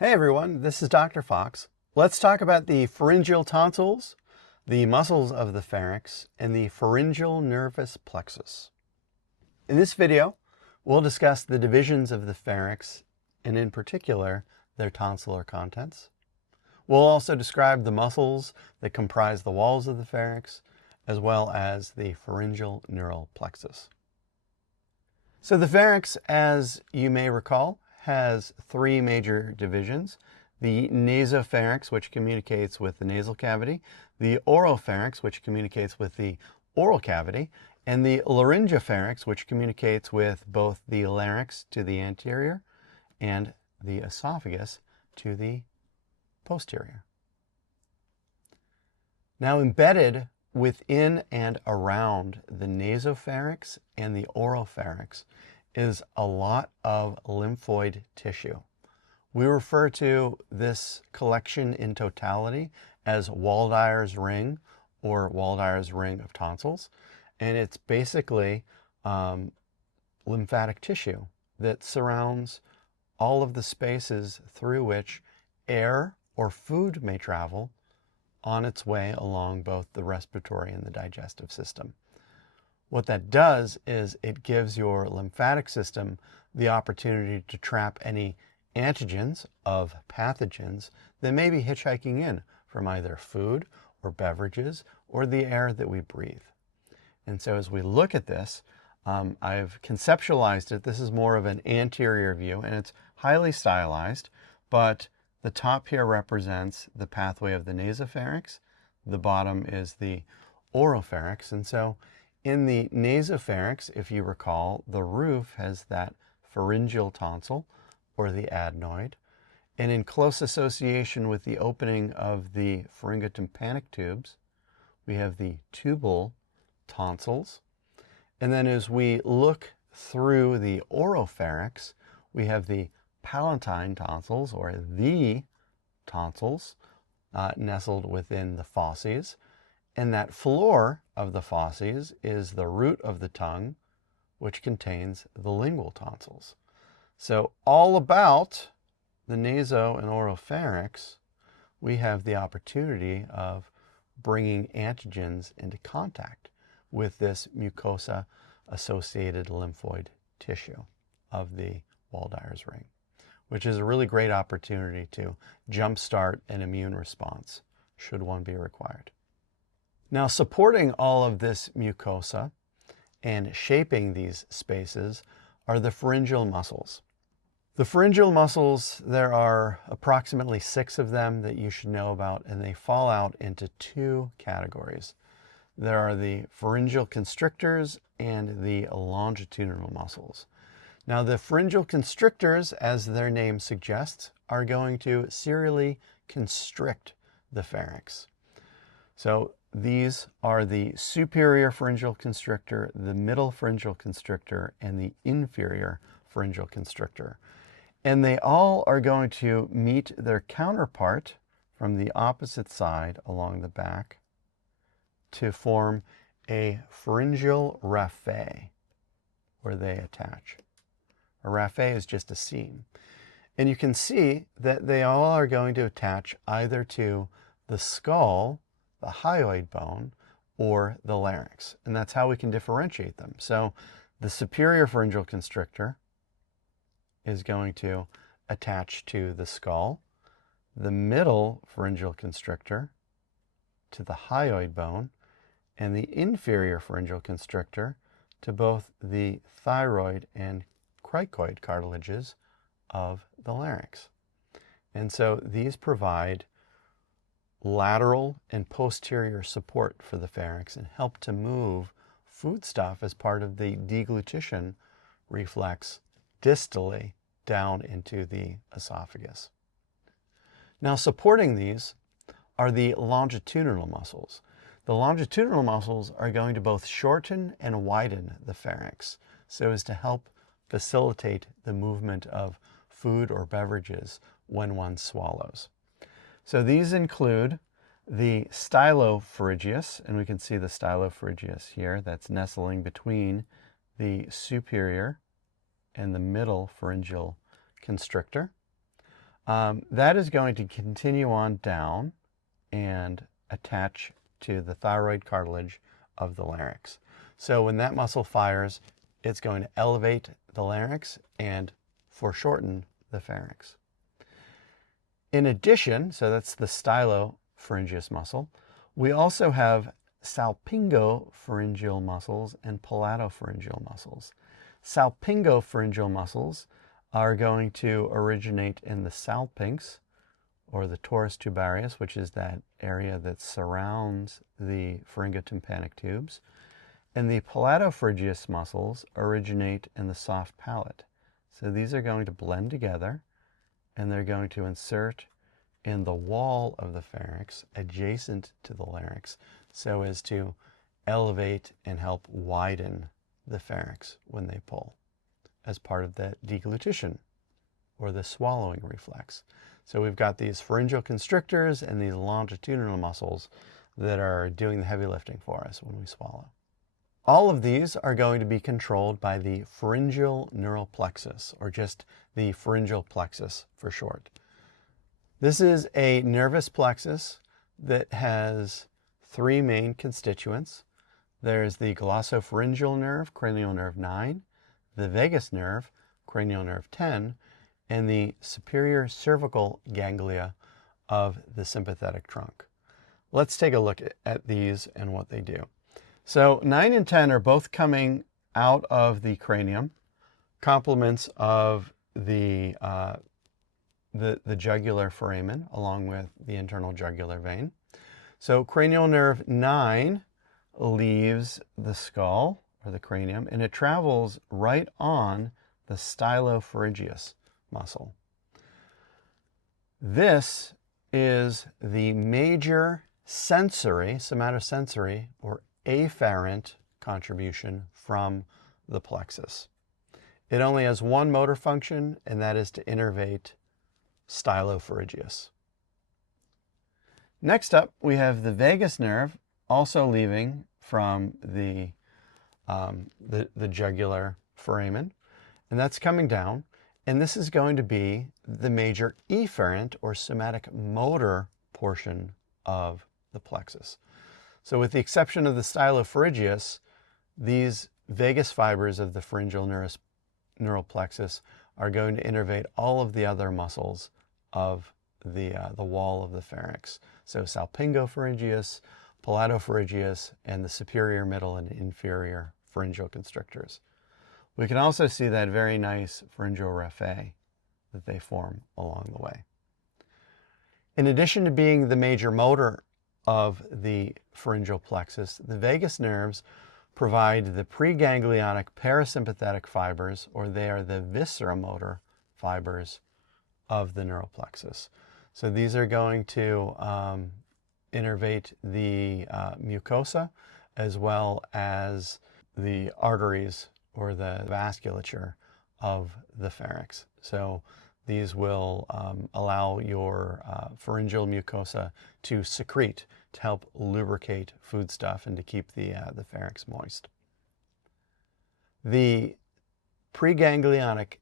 Hey everyone, this is Dr. Fox. Let's talk about the pharyngeal tonsils, the muscles of the pharynx, and the pharyngeal nervous plexus. In this video, we'll discuss the divisions of the pharynx, and in particular, their tonsillar contents. We'll also describe the muscles that comprise the walls of the pharynx, as well as the pharyngeal neural plexus. So the pharynx, as you may recall, has three major divisions: the nasopharynx, which communicates with the nasal cavity, the oropharynx, which communicates with the oral cavity, and the laryngopharynx, which communicates with both the larynx to the anterior and the esophagus to the posterior. Now, embedded within and around the nasopharynx and the oropharynx is a lot of lymphoid tissue. We refer to this collection in totality as Waldeyer's ring or Waldeyer's ring of tonsils, and it's basically lymphatic tissue that surrounds all of the spaces through which air or food may travel on its way along both the respiratory and the digestive system. What that does is it gives your lymphatic system the opportunity to trap any antigens of pathogens that may be hitchhiking in from either food or beverages or the air that we breathe. And so as we look at this, I've conceptualized it. This is more of an anterior view, and it's highly stylized, but the top here represents the pathway of the nasopharynx. The bottom is the oropharynx. And so in the nasopharynx, if you recall, the roof has that pharyngeal tonsil, or the adenoid. And in close association with the opening of the pharyngotympanic tubes, we have the tubal tonsils. And then as we look through the oropharynx, we have the palatine tonsils, or the tonsils, nestled within the fauces. And that floor of the fauces is the root of the tongue, which contains the lingual tonsils. So all about the naso and oropharynx, we have the opportunity of bringing antigens into contact with this mucosa-associated lymphoid tissue of the Waldeyer's ring, which is a really great opportunity to jumpstart an immune response, should one be required. Now, supporting all of this mucosa and shaping these spaces are the pharyngeal muscles. The pharyngeal muscles, there are approximately 6 of them that you should know about, and they fall out into 2 categories. There are the pharyngeal constrictors and the longitudinal muscles. Now, the pharyngeal constrictors, as their name suggests, are going to serially constrict the pharynx. So these are the superior pharyngeal constrictor, the middle pharyngeal constrictor, and the inferior pharyngeal constrictor. And they all are going to meet their counterpart from the opposite side along the back to form a pharyngeal raphe, where they attach. A raphe is just a seam. And you can see that they all are going to attach either to the skull, the hyoid bone, or the larynx. And that's how we can differentiate them. So the superior pharyngeal constrictor is going to attach to the skull, the middle pharyngeal constrictor to the hyoid bone, and the inferior pharyngeal constrictor to both the thyroid and cricoid cartilages of the larynx. And so these provide lateral and posterior support for the pharynx and help to move foodstuff as part of the deglutition reflex distally down into the esophagus. Now, supporting these are the longitudinal muscles. The longitudinal muscles are going to both shorten and widen the pharynx so as to help facilitate the movement of food or beverages when one swallows. So these include the stylopharyngeus, and we can see the stylopharyngeus here that's nestling between the superior and the middle pharyngeal constrictor. that is going to continue on down and attach to the thyroid cartilage of the larynx. So when that muscle fires, it's going to elevate the larynx and foreshorten the pharynx. In addition, so that's the stylopharyngeus muscle, we also have salpingopharyngeal muscles and palatopharyngeal muscles. Salpingopharyngeal muscles are going to originate in the salpinx, or the torus tubarius, which is that area that surrounds the pharyngotympanic tubes. And the palatopharyngeus muscles originate in the soft palate. So these are going to blend together, and they're going to insert in the wall of the pharynx adjacent to the larynx so as to elevate and help widen the pharynx when they pull as part of the deglutition or the swallowing reflex. So we've got these pharyngeal constrictors and these longitudinal muscles that are doing the heavy lifting for us when we swallow. All of these are going to be controlled by the pharyngeal neural plexus, or just the pharyngeal plexus for short. This is a nervous plexus that has three main constituents. There's the glossopharyngeal nerve, cranial nerve 9, the vagus nerve, cranial nerve 10, and the superior cervical ganglia of the sympathetic trunk. Let's take a look at these and what they do. So 9 and 10 are both coming out of the cranium, complements of the jugular foramen along with the internal jugular vein. So cranial nerve 9 leaves the skull or the cranium, and it travels right on the stylopharyngeus muscle. This is the major sensory, somatosensory, or afferent contribution from the plexus. It only has one motor function, and that is to innervate stylopharyngeus. Next up, we have the vagus nerve, also leaving from the jugular foramen, and that's coming down. And this is going to be the major efferent or somatic motor portion of the plexus. So with the exception of the stylopharyngeus, these vagus fibers of the pharyngeal neural plexus are going to innervate all of the other muscles of the wall of the pharynx. So salpingopharyngeus, palatopharyngeus, and the superior, middle, and inferior pharyngeal constrictors. We can also see that very nice pharyngeal raphe that they form along the way. In addition to being the major motor of the pharyngeal plexus, the vagus nerves provide the preganglionic parasympathetic fibers, or they are the visceromotor fibers of the neural plexus. So these are going to innervate the mucosa as well as the arteries or the vasculature of the pharynx. So these will allow your pharyngeal mucosa to secrete, to help lubricate foodstuff and to keep the pharynx moist. The preganglionic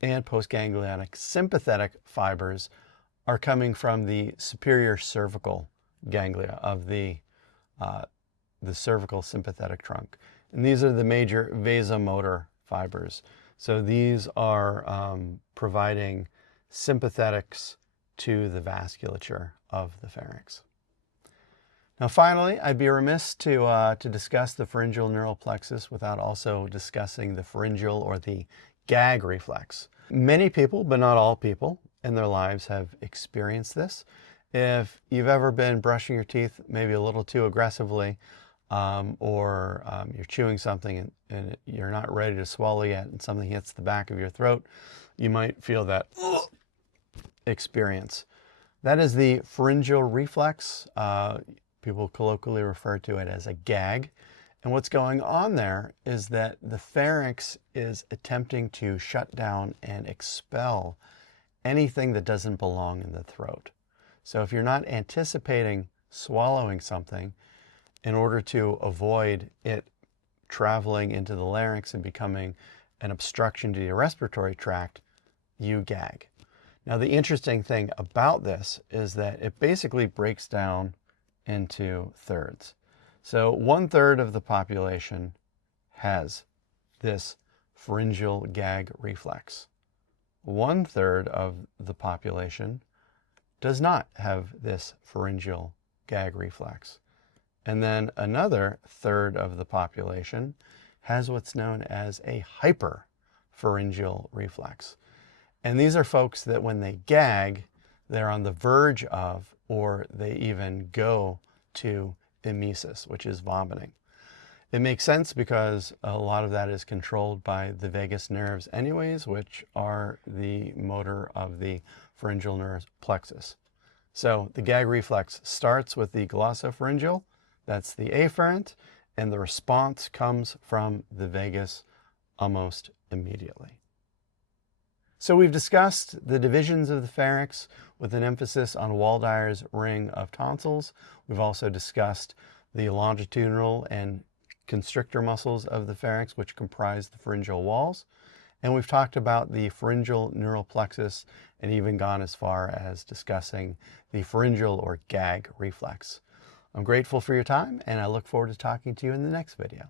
and postganglionic sympathetic fibers are coming from the superior cervical ganglia of the cervical sympathetic trunk. And these are the major vasomotor fibers. So these are providing sympathetics to the vasculature of the pharynx. Now finally, I'd be remiss to discuss the pharyngeal neural plexus without also discussing the pharyngeal or the gag reflex. Many people, but not all people, in their lives have experienced this. If you've ever been brushing your teeth maybe a little too aggressively, or you're chewing something and you're not ready to swallow yet and something hits the back of your throat, you might feel that experience. That is the pharyngeal reflex. People colloquially refer to it as a gag. And what's going on there is that the pharynx is attempting to shut down and expel anything that doesn't belong in the throat. So if you're not anticipating swallowing something, in order to avoid it traveling into the larynx and becoming an obstruction to your respiratory tract, you gag. Now, the interesting thing about this is that it basically breaks down into thirds. So 1/3 of the population has this pharyngeal gag reflex. 1/3 of the population does not have this pharyngeal gag reflex. And then another third of the population has what's known as a hyperpharyngeal reflex. And these are folks that when they gag, they're on the verge of, or they even go to emesis, which is vomiting. It makes sense because a lot of that is controlled by the vagus nerves anyways, which are the motor of the pharyngeal nerve plexus. So the gag reflex starts with the glossopharyngeal, that's the afferent, and the response comes from the vagus almost immediately. So we've discussed the divisions of the pharynx with an emphasis on Waldeyer's ring of tonsils. We've also discussed the longitudinal and constrictor muscles of the pharynx, which comprise the pharyngeal walls. And we've talked about the pharyngeal neural plexus and even gone as far as discussing the pharyngeal or gag reflex. I'm grateful for your time, and I look forward to talking to you in the next video.